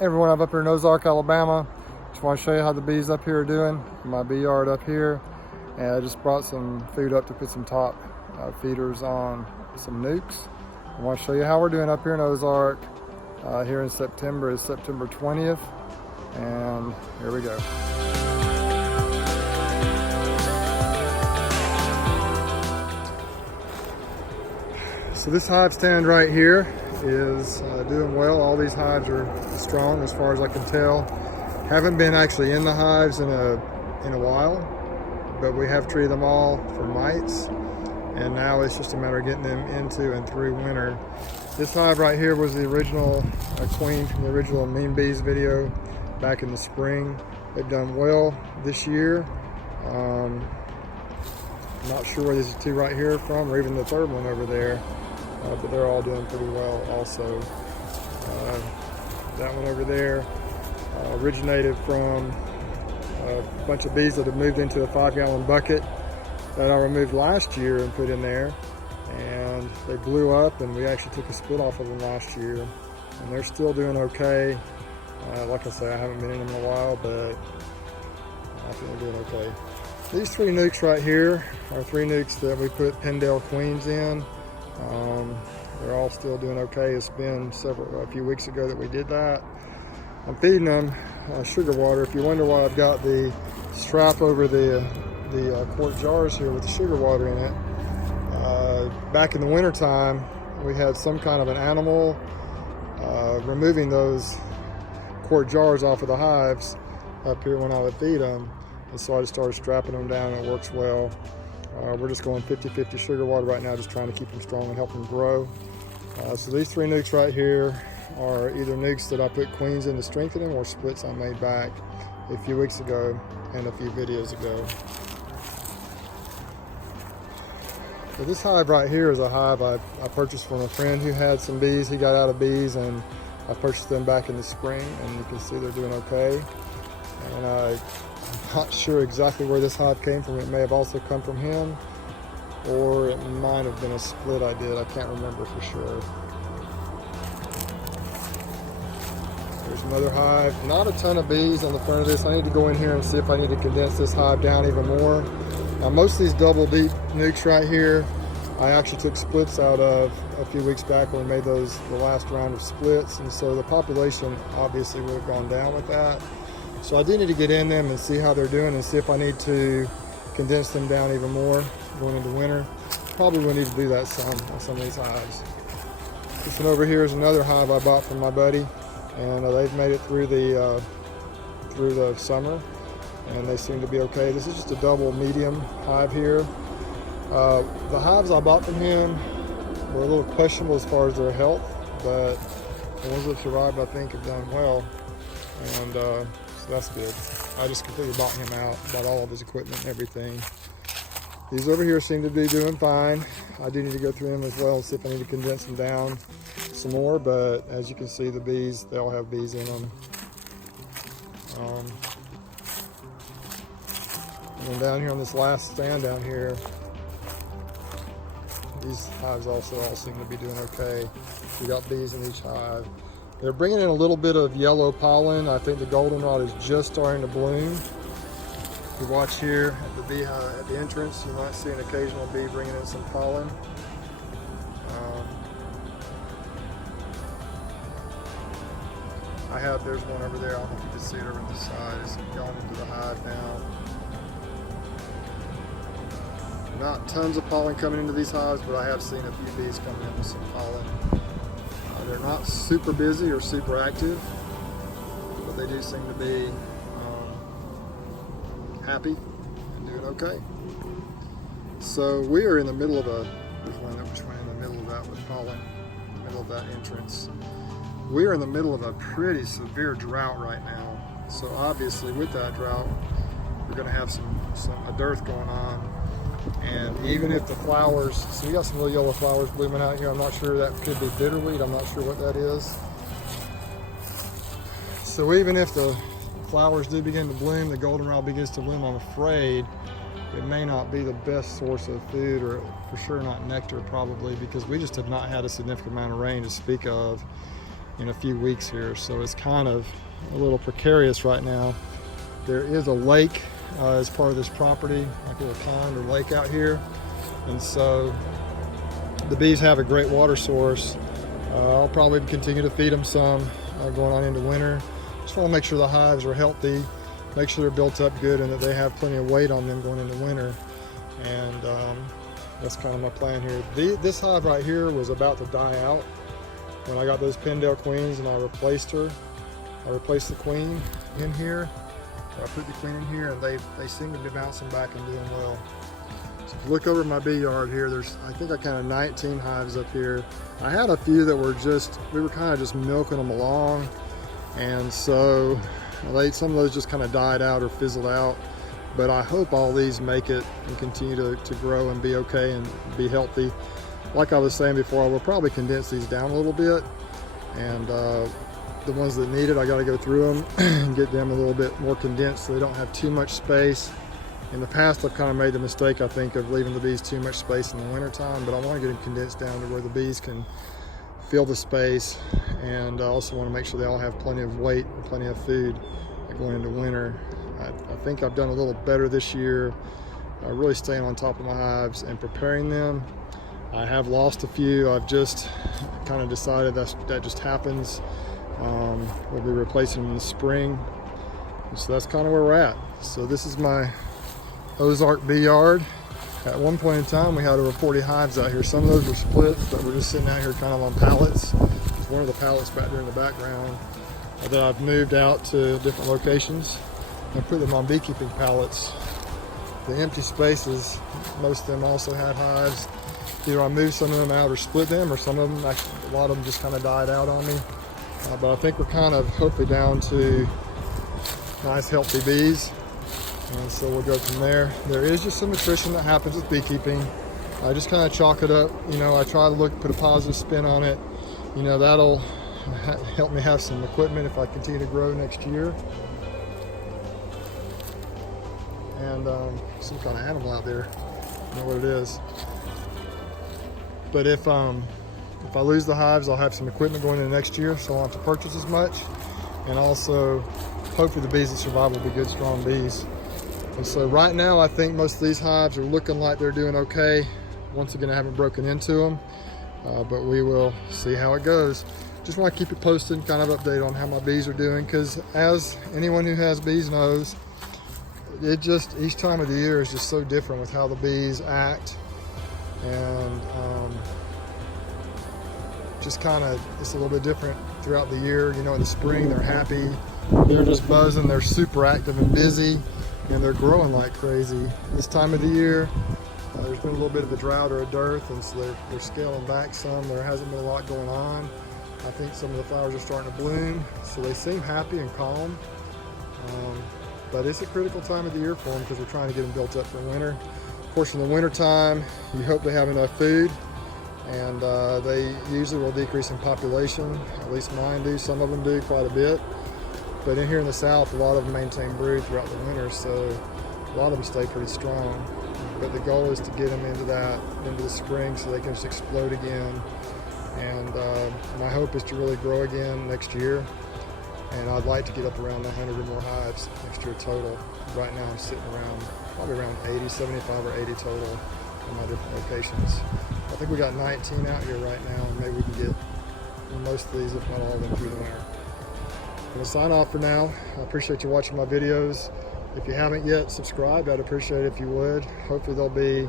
Everyone, I'm up here in Ozark, Alabama. Just want to show you how the bees up here are doing. My bee yard up here. And I just brought some food up to put some top feeders on some nukes. I want to show you how we're doing up here in Ozark. Here in September is September 20th. And here we go. So this hive stand right here is doing well. All these hives are strong as far as I can tell. Haven't been actually in the hives in a while, but we have treated them all for mites, and now it's just a matter of getting them into and through winter. This hive right here was the original queen from the original Mean Bees video back in the spring. They've done well this year. Not sure where these two right here are from, or even the third one over there. But they're all doing pretty well also. That one over there originated from a bunch of bees that have moved into a 5-gallon bucket that I removed last year and put in there. And they blew up, and we actually took a split off of them last year. And they're still doing okay. Like I say, I haven't been in them in a while, but I think they're doing okay. These 3 nukes right here are 3 nukes that we put Pendale queens in. They're all still doing okay. It's been a few weeks ago that we did that. I'm feeding them sugar water. If you wonder why I've got the strap over the quart jars here with the sugar water in it, back in the winter time we had some kind of an animal removing those quart jars off of the hives up here when I would feed them, and so I just started strapping them down, and it works well. We're just going 50-50 sugar water right now, just trying to keep them strong and help them grow. So these 3 nukes right here are either nukes that I put queens in to strengthen them, or splits I made back a few weeks ago and a few videos ago. So this hive right here is a hive I purchased from a friend who had some bees. He got out of bees, and I purchased them back in the spring, and you can see they're doing okay. And I'm not sure exactly where this hive came from. It may have also come from him, or it might have been a split I did. I can't remember for sure. There's another hive. Not a ton of bees on the front of this. I need to go in here and see if I need to condense this hive down even more. Now, most of these double deep nukes right here, I actually took splits out of a few weeks back when we made the last round of splits, and so the population obviously would have gone down with that. So I do need to get in them and see how they're doing, and see if I need to condense them down even more going into winter. Probably will need to do that on some of these hives. This one over here is another hive I bought from my buddy, and they've made it through the summer, and they seem to be okay. This is just a double medium hive here. The hives I bought from him were a little questionable as far as their health, but the ones that survived, I think, have done well, and so that's good. I just completely bought him out, bought all of his equipment and everything. These over here seem to be doing fine. I do need to go through them as well and see if I need to condense them down some more, but as you can see, the bees, they all have bees in them. And then down here on this last stand down here, these hives also all seem to be doing okay. We got bees in each hive. They're bringing in a little bit of yellow pollen. I think the goldenrod is just starting to bloom. If you watch here at the beehive, at the entrance, you might see an occasional bee bringing in some pollen. There's one over there. I don't know if you can see it over on the side. It's going into the hive now. Not tons of pollen coming into these hives, but I have seen a few bees coming in with some pollen. They're not super busy or super active, but they do seem to be happy and doing okay. So we are in the middle of which one in the middle of that with pollen, in the middle of that entrance. We are in the middle of a pretty severe drought right now. So obviously with that drought, we're gonna have a dearth going on. And even if the flowers, so we got some little yellow flowers blooming out here. I'm not sure, that could be bitterweed. I'm not sure what that is. So even if the flowers do begin to bloom, the goldenrod begins to bloom, I'm afraid it may not be the best source of food, or for sure not nectar probably, because we just have not had a significant amount of rain to speak of in a few weeks here, so it's kind of a little precarious right now. There is a lake as part of this property, like a little pond or lake out here, and so the bees have a great water source. I'll probably continue to feed them some going on into winter. Just want to make sure the hives are healthy, make sure they're built up good, and that they have plenty of weight on them going into winter. And that's kind of my plan here. This hive right here was about to die out when I got those Pendale queens, and I replaced her. I replaced the queen in here. I put the queen in here, and they seem to be bouncing back and doing well. So if you look over my bee yard here, I think I counted 19 hives up here. I had a few that were we were kind of just milking them along, and so some of those just kind of died out or fizzled out. But I hope all these make it and continue to grow and be okay and be healthy. Like I was saying before, I will probably condense these down a little bit, and the ones that need it, I got to go through them and get them a little bit more condensed so they don't have too much space. In the past, I've kind of made the mistake, I think, of leaving the bees too much space in the winter time, but I want to get them condensed down to where the bees can fill the space, and I also want to make sure they all have plenty of weight and plenty of food going into winter. I think I've done a little better this year, really staying on top of my hives and preparing them. I have lost a few. I've just kind of decided that just happens. We'll be replacing them in the spring. So that's kind of where we're at. So this is my Ozark bee yard. At one point in time, we had over 40 hives out here. Some of those were split, but we're just sitting out here kind of on pallets. There's one of the pallets back there in the background that I've moved out to different locations and put them on beekeeping pallets. The empty spaces, most of them also had hives. Either I moved some of them out or split them, or some of them, actually, a lot of them just kind of died out on me. But I think we're kind of hopefully down to nice healthy bees, and so we'll go from there. There is just some attrition that happens with beekeeping. I just kind of chalk it up, I try to put a positive spin on it. That'll help me have some equipment if I continue to grow next year. And some kind of animal out there, I don't know what it is. But if I lose the hives, I'll have some equipment going into next year, so I won't have to purchase as much. And also, hopefully the bees that survive will be good, strong bees. And so right now, I think most of these hives are looking like they're doing okay. Once again, I haven't broken into them, but we will see how it goes. Just want to keep it posted, kind of update on how my bees are doing, because as anyone who has bees knows, each time of the year is just so different with how the bees act. And just kind of, it's a little bit different throughout the year. In the spring, they're happy, they're just buzzing, they're super active and busy, and they're growing like crazy. This time of the year, there's been a little bit of a drought or a dearth, and so they're scaling back some. There hasn't been a lot going on. I think some of the flowers are starting to bloom, so they seem happy and calm. But it's a critical time of the year for them because we're trying to get them built up for winter. Of course, in the winter time, you hope they have enough food, and they usually will decrease in population. At least mine do. Some of them do quite a bit. But in here in the south, a lot of them maintain brood throughout the winter, so a lot of them stay pretty strong. But the goal is to get them into the spring so they can just explode again. And my hope is to really grow again next year. And I'd like to get up around 100 or more hives next year total. Right now I'm sitting probably around 80, 75 or 80 total in my different locations. I think we got 19 out here right now, and maybe we can get most of these, if not all of them, through the winter. I'm gonna sign off for now. I appreciate you watching my videos. If you haven't yet subscribed, I'd appreciate it if you would. Hopefully they'll be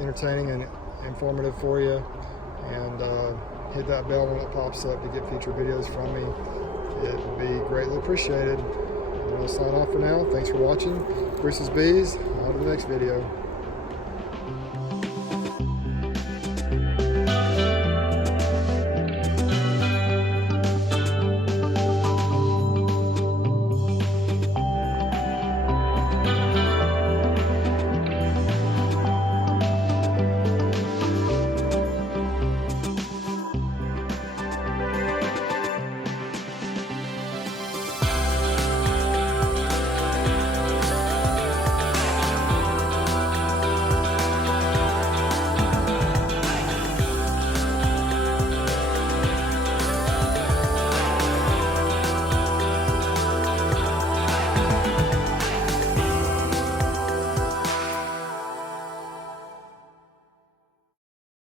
entertaining and informative for you. And hit that bell when it pops up to get future videos from me. It would be greatly appreciated. I'm going to sign off for now. Thanks for watching. Bruce's Bees. On to the next video.